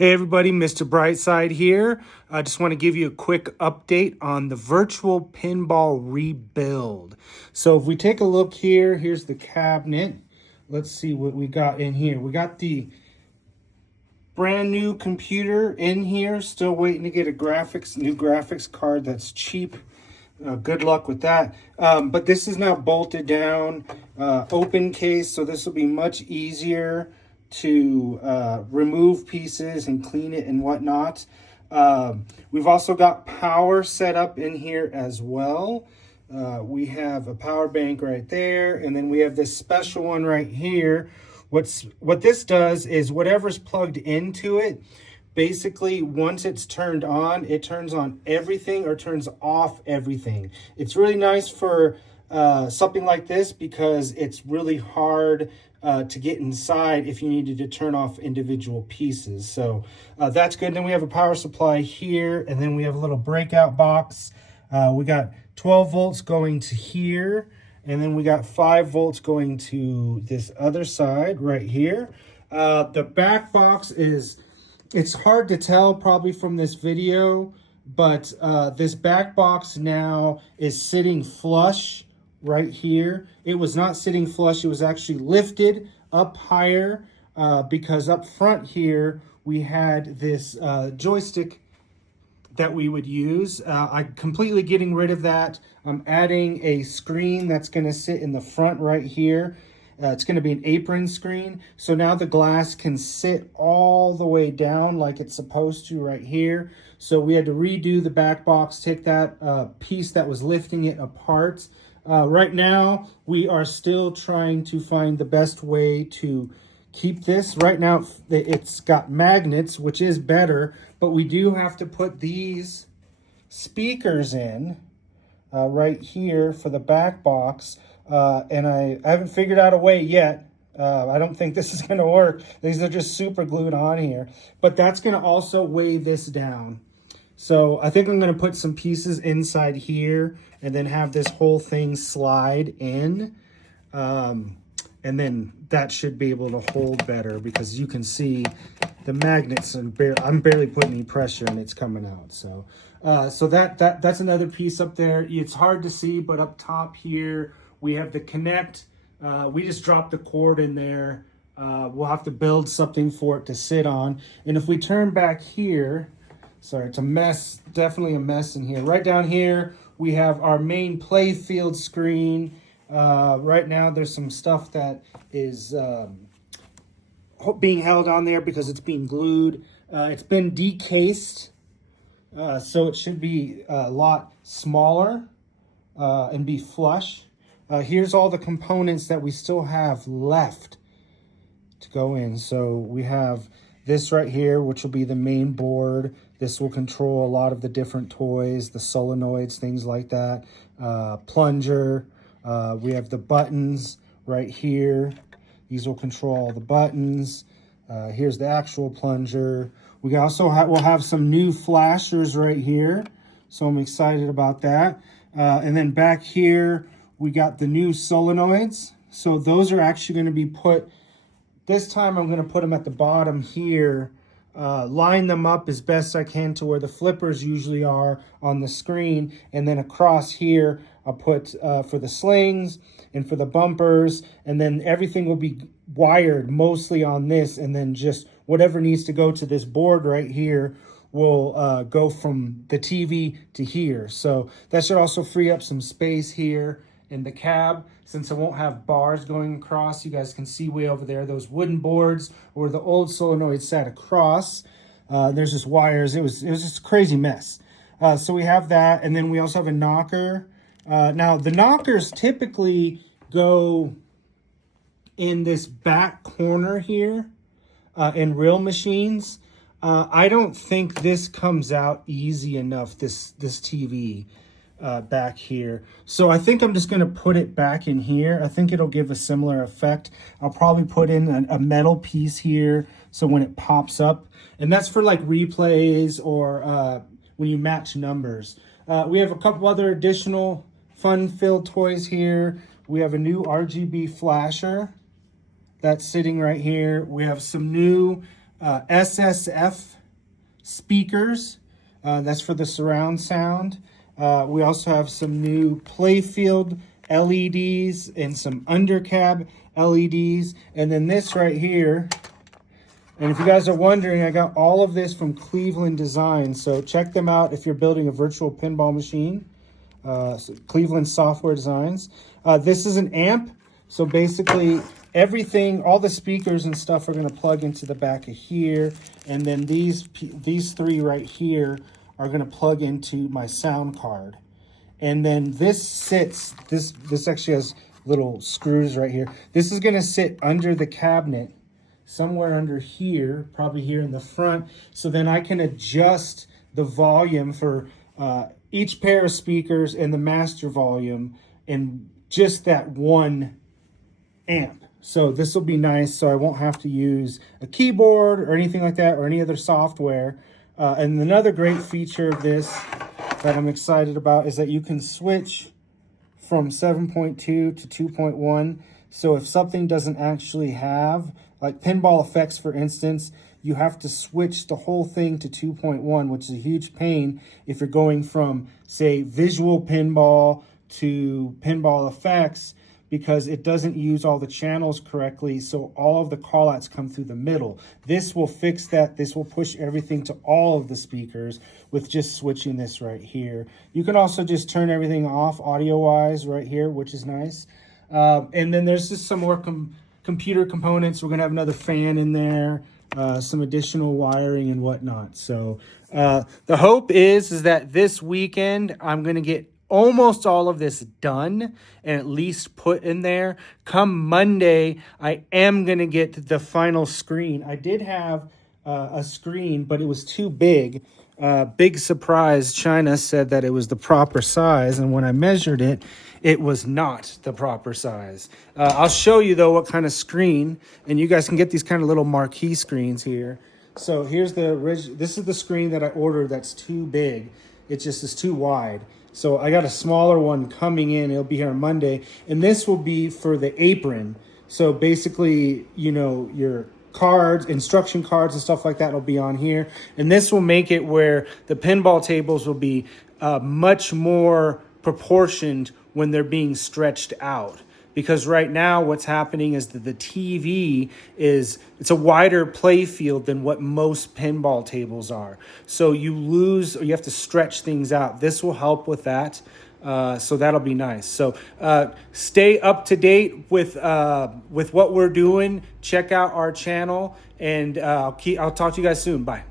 Hey everybody, Mr. Brightside here. I just want to give you a quick update on the virtual pinball rebuild. So if we take a look here, here's the cabinet. Let's see what we got in here. We got the brand new computer in here, still waiting to get a new graphics card that's cheap. Good luck with that. But this is now bolted down, open case, so this will be much easier to remove pieces and clean it and whatnot. We've also got power set up in here as well. We have a power bank right there, and then we have this special one right here. What this does is whatever's plugged into it, basically once it's turned on, it turns on everything or turns off everything. It's really nice for something like this because it's really hard to get inside if you needed to turn off individual pieces. So that's good. Then we have a power supply here, and then we have a little breakout box. We got 12 volts going to here, and then we got 5 volts going to this other side right here. The back box it's hard to tell probably from this video, but this back box now is sitting flush right here. It was not sitting flush, it was actually lifted up higher because up front here we had this joystick that we would use. I'm completely getting rid of that. I'm adding a screen that's going to sit in the front right here. It's going to be an apron screen. So now the glass can sit all the way down like it's supposed to right here. So we had to redo the back box, take that piece that was lifting it apart. Right now, we are still trying to find the best way to keep this. Right now, it's got magnets, which is better, but we do have to put these speakers in right here for the back box. And I haven't figured out a way yet. I don't think this is going to work. These are just super glued on here. But that's going to also weigh this down. So I think I'm going to put some pieces inside here and then have this whole thing slide in. And then that should be able to hold better because you can see the magnets, and I'm barely putting any pressure and it's coming out. So that's another piece up there. It's hard to see, but up top here, we have the Connect. We just dropped the cord in there. We'll have to build something for it to sit on. And if we turn back here, sorry, it's a mess, definitely a mess in here. Right down here, we have our main play field screen. Right now, there's some stuff that is being held on there because it's being glued. It's been decased, so it should be a lot smaller and be flush. Here's all the components that we still have left to go in. So we have this right here, which will be the main board. This will control a lot of the different toys, the solenoids, things like that. Plunger. We have the buttons right here. These will control all the buttons. Here's the actual plunger. We also we'll have some new flashers right here. So I'm excited about that. And then back here, we got the new solenoids. So those are actually going to be put, this time I'm going to put them at the bottom here, line them up as best I can to where the flippers usually are on the screen. And then across here, I'll put for the slings and for the bumpers. And then everything will be wired mostly on this. And then just whatever needs to go to this board right here will go from the TV to here. So that should also free up some space here in the cab, since I won't have bars going across. You guys can see way over there, those wooden boards where the old solenoid sat across. There's just wires. It was just a crazy mess. So we have that, and then we also have a knocker. Now the knockers typically go in this back corner here in real machines. I don't think this comes out easy enough, this TV. Back here. So I think I'm just going to put it back in here. I think it'll give a similar effect. I'll probably put in a metal piece here so when it pops up, and that's for like replays or when you match numbers. We have a couple other additional fun-filled toys here. We have a new RGB flasher that's sitting right here. We have some new SSF speakers. That's for the surround sound. We also have some new playfield LEDs and some undercab LEDs. And then this right here. And if you guys are wondering, I got all of this from Cleveland Design. So check them out if you're building a virtual pinball machine. So Cleveland Software Designs. This is an amp. So basically everything, all the speakers and stuff are going to plug into the back of here. And then these three right here are going to plug into my sound card. And then this sits, this actually has little screws right here. This is going to sit under the cabinet, somewhere under here, probably here in the front. So then I can adjust the volume for each pair of speakers and the master volume in just that one amp. So this will be nice, so I won't have to use a keyboard or anything like that or any other software. And another great feature of this that I'm excited about is that you can switch from 7.2 to 2.1. So if something doesn't actually have, like pinball effects, for instance, you have to switch the whole thing to 2.1, which is a huge pain if you're going from, say, visual pinball to pinball effects, because it doesn't use all the channels correctly, so all of the callouts come through the middle. This will fix that. This will push everything to all of the speakers with just switching this right here. You can also just turn everything off audio-wise right here, which is nice. And then there's just some more computer components. We're gonna have another fan in there, some additional wiring and whatnot. So the hope is that this weekend I'm gonna get almost all of this done and at least put in there. Come Monday, I am gonna get the final screen. I did have a screen, but it was too big. Big surprise, China said that it was the proper size, and when I measured it, it was not the proper size. I'll show you though what kind of screen, and you guys can get these kind of little marquee screens here. So here's this is the screen that I ordered that's too big. It just is too wide. So I got a smaller one coming in. It'll be here on Monday. And this will be for the apron. So basically, you know, your cards, instruction cards and stuff like that will be on here. And this will make it where the pinball tables will be much more proportioned when they're being stretched out. Because right now what's happening is that the TV it's a wider play field than what most pinball tables are. So you lose, or you have to stretch things out. This will help with that. So that'll be nice. So stay up to date with what we're doing. Check out our channel, and I'll talk to you guys soon. Bye.